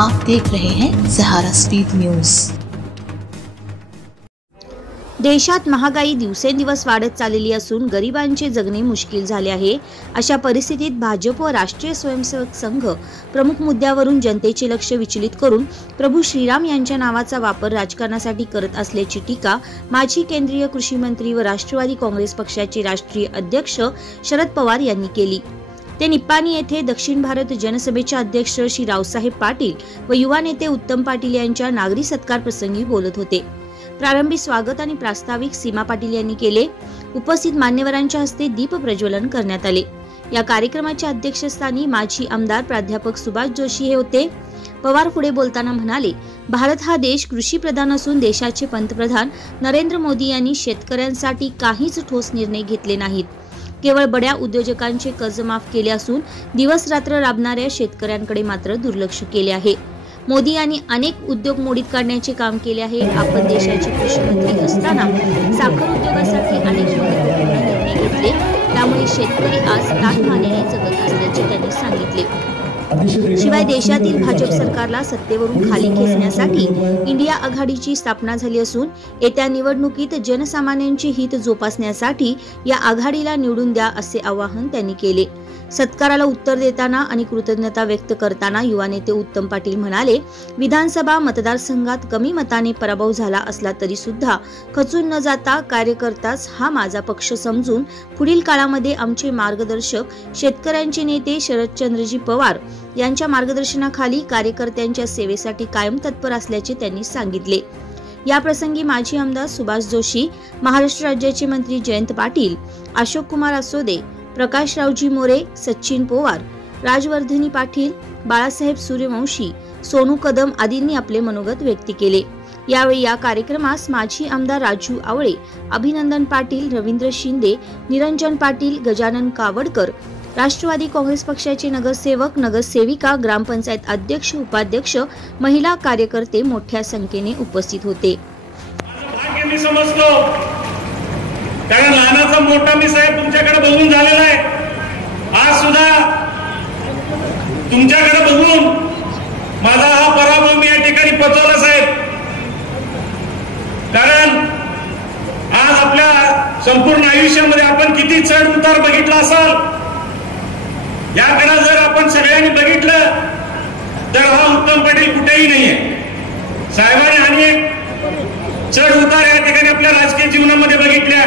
आप देख रहे हैं सहारा स्पीड न्यूज। देशात महागाई दिवसेंदिवस वाढत चाललेली असून गरिबांचे जगणे मुश्किल झाले आहे। अशा परिस्थितीत भाजप व राष्ट्रीय स्वयंसेवक संघ प्रमुख मुद्द्यावरून जनतेचे लक्ष विचलित करून प्रभू श्रीराम यांच्या नावाचा वापर राजकारणासाठी करत असल्याची टीका माजी केंद्रीय कृषी मंत्री व राष्ट्रवादी काँग्रेस पक्षाचे राष्ट्रीय अध्यक्ष शरद पवार यांनी केली। ते निप्पाणी येथे दक्षिण भारत जनसभेचे अध्यक्ष श्री रावसाहेब पाटील व युवा नेते उत्तम पाटील यांच्या नागरी सत्कार प्रसंगी बोलत होते। प्रारंभी स्वागत आणि प्रास्ताविक सीमा पाटील यांनी केले। उपस्थित मान्यवरांच्या हस्ते दीप प्रज्वलन करण्यात आले। या कार्यक्रमाच्या अध्यक्षस्थानी माजी आमदार प्राध्यापक सुभाष जोशी हे होते। पवार पुढे बोलताना म्हणाले, भारत हा देश कृषी प्रधान असून देशाचे पंतप्रधान नरेंद्र मोदी यांनी शेतकऱ्यांसाठी काहीच ठोस निर्णय घेतले नाहीत। केवळ बड्या उद्योजकांचे कर्ज माफ केले असून दिवस रात्र राबणाऱ्या शेतकऱ्यांकडे मात्र दुर्लक्ष केले आहे। मोदी यांनी अनेक उद्योग मोडीत काढण्याचे काम केले आहे। आपण देशाचे कृषी मंत्री असताना साखर उद्योगासाठी अनेक महत्त्वपूर्ण निर्णय घेतले, त्यामुळे शेतकरी आज ताठमानेने जगत असल्याचे त्यांनी सांगितले। शिवाय देशातील भाजप सरकारला सत्तेवरून खाली खेचण्यासाठी इंडिया आघाडीची स्थापना झाली असून येत्या निवडणुकीत जनसामान्यांचे हित जोपासण्यासाठी या आघाडीला निवडून द्या असे आवाहन त्यांनी केले। सत्काराला उत्तर देताना आणि कृतज्ञता व्यक्त करताना युवा नेते उत्तम पाटील म्हणाले, विधानसभा मतदारसंघात कमी मताने पराभव झाला असला तरी सुद्धा खचून न जाता कार्यकर्ताच हा माझा पक्ष समजून पुढील काळामध्ये आमचे मार्गदर्शक शेतकऱ्यांचे नेते शरदचंद्रजी पवार यांच्या मार्गदर्शनाखाली कार्यकर्त्यांच्या सेवेसाठी कायम तत्पर असल्याचे त्यांनी सांगितले। या प्रसंगी माजी आमदार सुभाष जोशी, महाराष्ट्र राज्याचे मंत्री जयंत पाटील, अशोक कुमार असोदे, प्रकाशरावजी मोरे, सचिन पवार, राजवर्धनी पाटील, बाळासाहेब सूर्यवंशी, सोनू कदम आदींनी आपले मनोगत व्यक्त केले। यावेळी या कार्यक्रमास माजी आमदार राजू आवळे, अभिनंदन पाटील, रवींद्र शिंदे, निरंजन पाटील, गजानन कावडकर, राष्ट्रवादी काँग्रेस पक्षाचे नगरसेवक, नगरसेविका, ग्रामपंचायत अध्यक्ष, उपाध्यक्ष, महिला कार्यकर्ते मोठ्या संख्येने उपस्थित होते। कारण लहानाचा मोठा मी साहेब तुमच्याकडे बघून झालेला आहे। आज सुद्धा तुमच्याकडे बघून माझा हा पराभव मी या ठिकाणी पचवला साहेब। कारण आज आपल्या संपूर्ण आयुष्यामध्ये आपण किती चढ उतार बघितला असाल, याकडे जर आपण सगळ्यांनी बघितलं तर हा उत्तम पाटील कुठेही नाहीये। साहेबांनी अनेक चढ उतार या ठिकाणी आपल्या राजकीय जीवनामध्ये बघितल्या।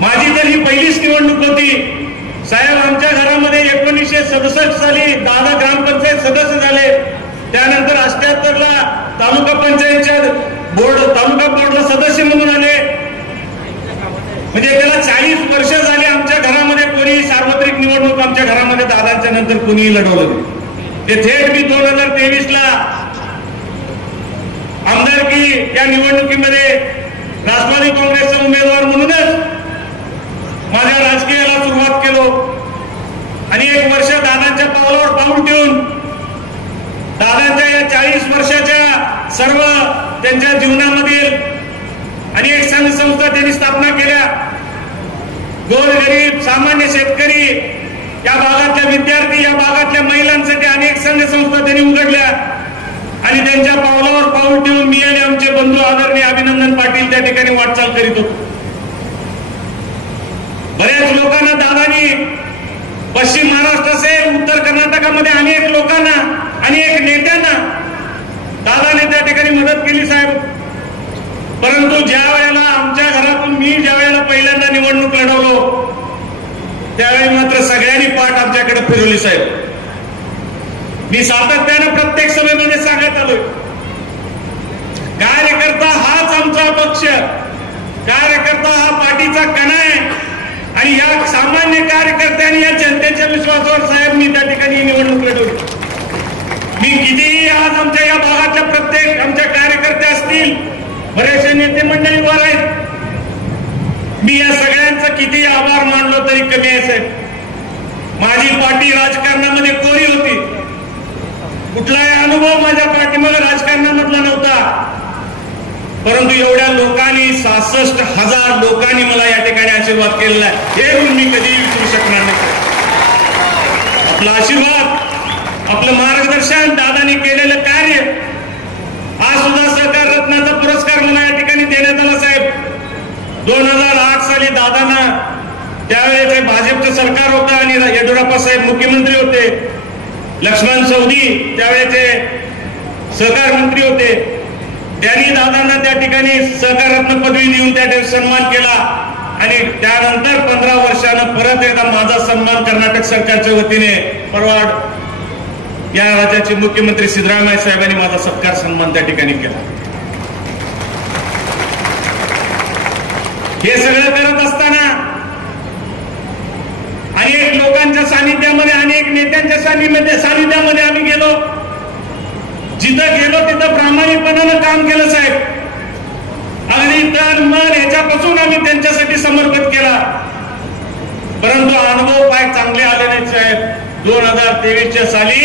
माझी तर ही पहिलीच निवडणूक होती साहेब। आमच्या घरामध्ये 1967 साली दादा ग्रामपंचायत सदस्य झाले, त्यानंतर 78 ला तालुका पंचायतच्या तालुका बोर्डला सदस्य म्हणून आले। म्हणजे त्याला 40 वर्ष झाली आमच्या घरामध्ये कोणी सार्वत्रिक निवडणूक आमच्या घरामध्ये दादांच्या नंतर कोणीही लढवलं नाही। ते थेट मी 2023 ला आमदारकी या निवडणुकीमध्ये राष्ट्रवादी काँग्रेसचा उमेदवार म्हणूनच माझ्या राजकीयाला सुरुवात केलो आणि 1 वर्ष दादांच्या पावलावर पाऊल ठेवून दादांच्या या 40 वर्षाच्या सर्व त्यांच्या जीवनामधील अनेक संघ संस्था त्यांनी स्थापना केल्या। गोरगरीब सामान्य शेतकरी, या भागातल्या विद्यार्थी, या भागातल्या महिलांसाठी अनेक संघ संस्था त्यांनी उघडल्या आणि त्यांच्या पावलावर पाऊल ठेवून मी आणि आमचे बंधू आदरणीय अभिनंदन पाटील त्या ठिकाणी वाटचाल करीत होतो। बऱ्याच लोकांना दादानी पश्चिम महाराष्ट्र असेल, उत्तर कर्नाटकामध्ये अनेक लोकांना, अनेक नेत्यांना दादाने त्या ठिकाणी मदत केली साहेब। परंतु ज्या वेळेला आमच्या घरातून मी ज्या वेळेला पहिल्यांदा निवडणूक लढवलो त्यावेळी मात्र सगळ्यांनी पाठ आमच्याकडे फिरवली साहेब। मी सातत्याने प्रत्येक सभेमध्ये सांगत आलोय, कार्यकर्ता हाच आमचा पक्ष, कार्यकर्ता हा पाठीचा कणा आहे आणि या सामान्य कार्यकर्त्यांनी या जनतेच्या विश्वासावर साहेब मी त्या ठिकाणी निवडणूक लढवली। मी कितीही आज आमच्या या भागातल्या प्रत्येक आमच्या कार्यकर्ते असतील, बरेचसे नेते मंडळी वर आहेत, मी या सगळ्यांचा किती आभार मानलो तरी कमी आहे साहेब। माझी पार्टी राजकारणामध्ये कोरी होती, कुठलाही अनुभव माझ्या पाठीमागे राजकारणामधला नव्हता, परंतु एवढ्या लोकांनी 66,000 लोकांनी मला या ठिकाणी आशीर्वाद केलेला आहे, हे मी कधीही विसरू शकणार नाही। आपला आशीर्वाद आपलं मार्गदर्शन, दादांनी केलेलं कार्य, आज सुद्धा सहकार रत्नाचा पुरस्कार मला या ठिकाणी देण्यात आला साहेब. 2008 साली दादांना, त्यावेळेचे भाजपचं सरकार होतं आणि येडियुरप्पा साहेब मुख्यमंत्री होते. लक्ष्मण सवदी त्यावेळेचे सहकार मंत्री होते. त्यांनी दादांना त्या ठिकाणी सहकार रत्न पदवी देऊन त्या ठिकाणी सन्मान केला आणि त्यानंतर 15 वर्षानं परत एकदा माझा सन्मान कर्नाटक सरकारच्या वतीने परवाड या राज्याचे मुख्यमंत्री सिद्धरामय्या साहेबांनी माझा सत्कार सन्मान त्या ठिकाणी केला. हे सगळं करत असताना अनेक लोकांच्या सानिध्यामध्ये, अनेक नेत्यांच्या सानिध्यामध्ये आम्ही गेलो. जिथं गेलो तिथं प्रामाणिकपणानं काम केलं साहेब. अगदी तन मन ह्याच्यापासून आम्ही त्यांच्यासाठी समर्पित केला. परंतु अनुभव काय चांगले आले नाहीत साहेब. 2023च्या साली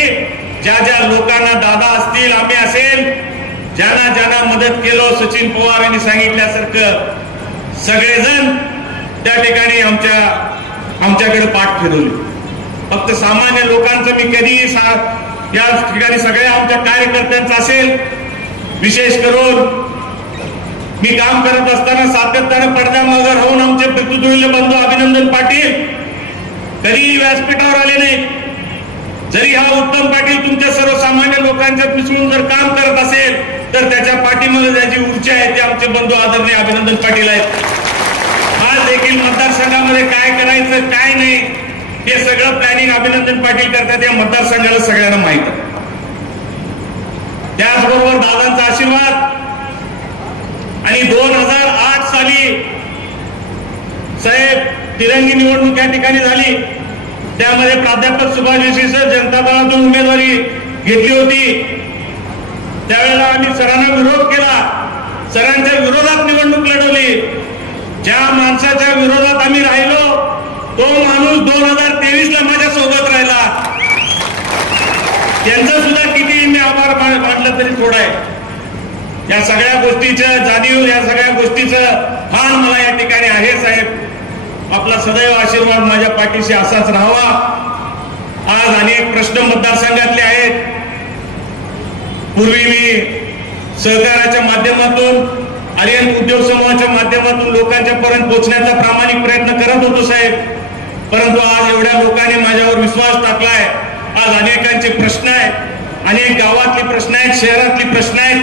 ज्या ज्या लोकांना, दादा असतील, आम्ही असेल, ज्यांना मदत केलो, सचिन पवार यांनी सांगितल्यासारखं सगळेजण त्या ठिकाणी आमच्याकडे पाठ फिरवली. फक्त सामान्य लोकांचं मी कधीही या ठिकाणी सगळ्या आमच्या कार्यकर्त्यांचं असेल, विशेष करून मी काम करत असताना सातत्याने पडद्यामागे राहून आमचे पितृतुल्य बंधू अभिनंदन पाटील कधीही व्यासपीठावर आले नाही. जरी हा उत्तम पाटील तुमच्या सर्वसामान्य लोकांच्यात मिसळून जर काम करत असेल तर त्याच्या पाठीमागे ज्याची ऊर्जा आहे ते आमचे बंधू आदरणीय अभिनंदन पाटील आहेत. आज देखील मतदारसंघामध्ये काय करायचं, काय नाही, हे सगळं प्लॅनिंग अभिनंदन पाटील करतात. या मतदारसंघाला सगळ्यांना माहित आहे. त्याचबरोबर दादांचा आशीर्वाद आणि 2008 साली साहेब तिरंगी निवडणूक या ठिकाणी झाली. त्यामध्ये प्राध्यापक सुभाष जोशी सर जनता दलातून उमेदवारी घेतली होती. त्यावेळेला आम्ही सरांना विरोध केला, सरांच्या विरोधात निवडणूक लढवली. ज्या माणसाच्या विरोधात आम्ही राहिलो तो माणूस 2023ला माझ्या सोबत राहिला. त्यांचा सुद्धा किती मी आभार मानलं तरी थोडा आहे. या सगळ्या गोष्टीचं जाणीव, या सगळ्या गोष्टीचं भान मला या ठिकाणी आहे साहेब. आपला सदैव आशीर्वाद माझ्या पाठीशी असाच राहावा. आज अनेक प्रश्न मतदारसंघातले आहेत. पूर्वी मी सहकाराच्या माध्यमातून, आर्यन उद्योग समूहाच्या माध्यमातून लोकांच्या पर्यंत पोहोचण्याचा प्रामाणिक प्रयत्न करत होतो साहेब. परंतु आज एवढ्या लोकांनी माझ्यावर विश्वास टाकलाय. आज अनेकांचे प्रश्न आहेत, अनेक गावातले प्रश्न आहेत, शहरातले प्रश्न आहेत,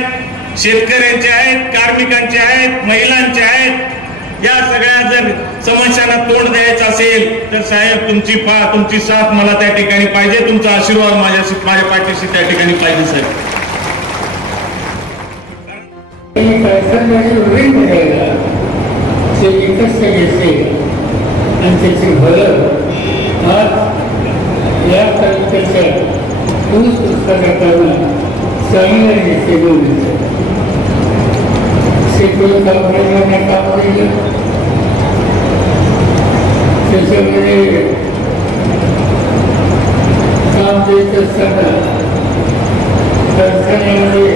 शेतकऱ्यांचे आहेत, कार्मिकांचे आहेत, महिलांचे आहेत. या सगळ्या जर समस्यांना तोंड द्यायचं असेल तर साहेब तुमची साथ मला त्या ठिकाणी पाहिजे. तुमचा आशीर्वाद माझ्या पाठीशी त्या ठिकाणी पाहिजे साहेब. आणि त्याची भलं आज या तालुक्याच्या ऊस पुस्तकांना चांगल्या रीतीने मिळतं. शेकडो कंपन्यांना काम केलं. त्याच्यामध्ये काम देत असताना कारखान्यामध्ये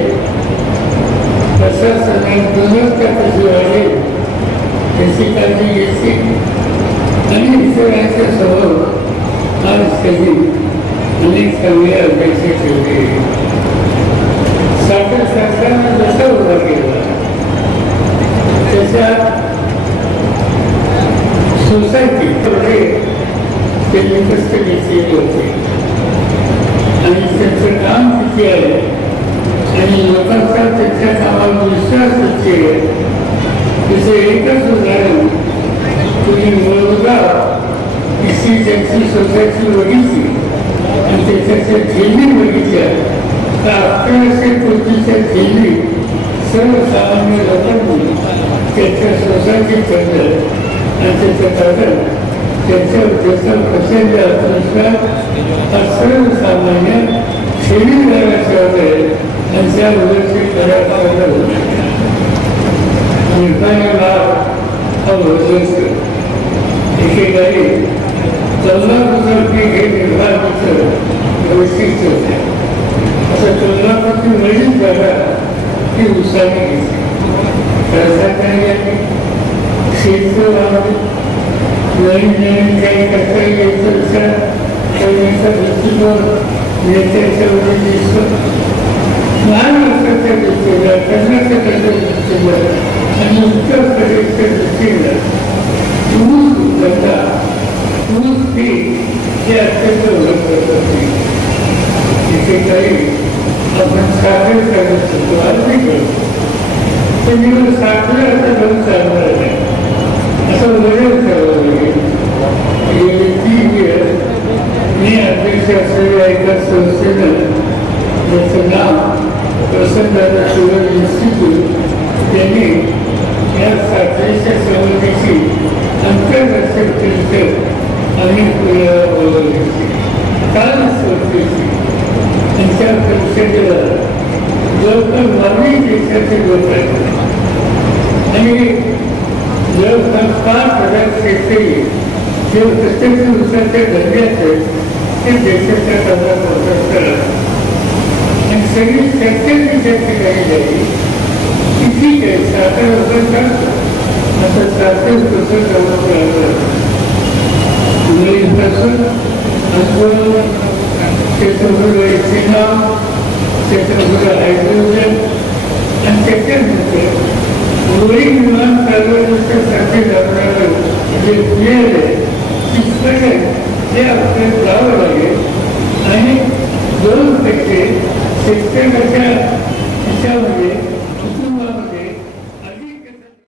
प्रशासनाने गुणवत्ता कशी वाढेल त्याची काळजी घेतली आणि ईश्वराच्या समोर आज कधी अनेक चांगले अपेक्षा ठेवले. साखर कारखाना जसा उभा केला त्याच्यात सोसायटीकडे त्यांनी कष्ट घेतलेले होते आणि त्यांचं काम किती आहे आणि लोकांचा त्यांच्या कामावर विश्वास असते. त्याचं एकच उदाहरण तुम्ही मुळगाव इसी त्यांची सोसायटी बघितली आणि त्याच्याच्या झेली बघितल्या तर 1100 कोटीच्या झेली सर्वसामान्य लोकांनी त्यांच्या सोसायटीत ठेवलं आणि त्याचं कारण त्यांच्यावर त्याचा प्रचंड आत्मविश्वास हा सर्वसामान्य ठेवीदाराच्या वगैरे आणि त्या वगैरे करायला निर्भया लाभ हा भोजन एकेकाळी 14,000 पीक हे निर्धाराचं वैशिष्ट्य होते. असं 14,000 नवीन जागा ही उत्साही घेतली. शेतकरी नवीन काही करता यायचं विचार करण्याचा दृष्टिकोन नेत्याच्या वडील लहान वर्षाच्या दृष्टीला कर्नाटकाच्या दृष्टीला आणि उत्तर प्रदेशच्या दृष्टीला ऊस धंदा ऊस पीक हे अत्यंत महत्त्वाचं होते. तिथे काही आपण साखर करत शकतो आरती करतो पण जेव्हा साखर आता जाऊन चालणार नाही असं वडील करावं लागेल. गेले 3 दिवस मी अध्यक्ष असलेल्या एका संस्थेनं ज्याचं नाव प्रसन्नदादा शुगर इन्स्टिट्यूट त्यांनी या साखरेच्या संबंधीची आंतरराष्ट्रीय आम्ही बोलवली काल संस्थेची त्यांच्या परिषदेला जवळपास 22 देशाचे लोक आहेत आणि जवळपास 5,000 शेतकरी जे प्रत्यक्ष ऊसाच्या धंद्यात ते देशाच्या कामात मदत करतात आणि सगळी चर्चा विचारची काही झाली की ठीक आहे साखर वगैरे चालतं आता साखर कसं कामात राहतं मुलींपासून त्याच्याबरोबर इथेनॉल त्याच्याबरोबर हायड्रोजन आणि त्याच्यानंतर रोलिंग विमान चालवण्यासाठी लागणारं जे फुयल आहे हे आपल्याला जावं लागेल आणि 2% शेतकऱ्याच्या हिच्यामध्ये